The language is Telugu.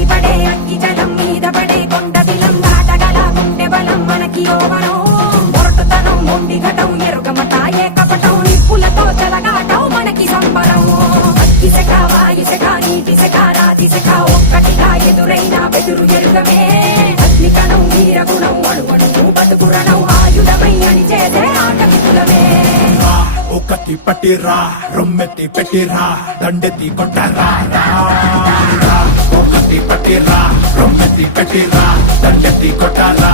ఎగిసిపడే అగ్గి జలం మీద పడే కొండ దిలం దాటగల గుండె బలం మనకి ఓవరం మొరటుతనం మొండి ఘటం ఎరుగమట ఏకపటం నిప్పులతో చెలగాటం మనకి సంబరం అగ్గిసెక వాయుసెక నీటిసెక రాతిసెక ఒక్కటిగా ఎదురైన బెదురు ఎరుగమే అగ్నికణం వీరగుణం అణువణువు బతుకురణం ఆయుధమై అని చేసే ఆటవికులమే ఒకటి పట్టిరా రొమ్మెత్తి పెట్టిరా దండెత్తి కొట్టరా ఒకటి పట్టిరా రొమ్మెత్తి పెట్టిరా దండెత్తి కొట్టరా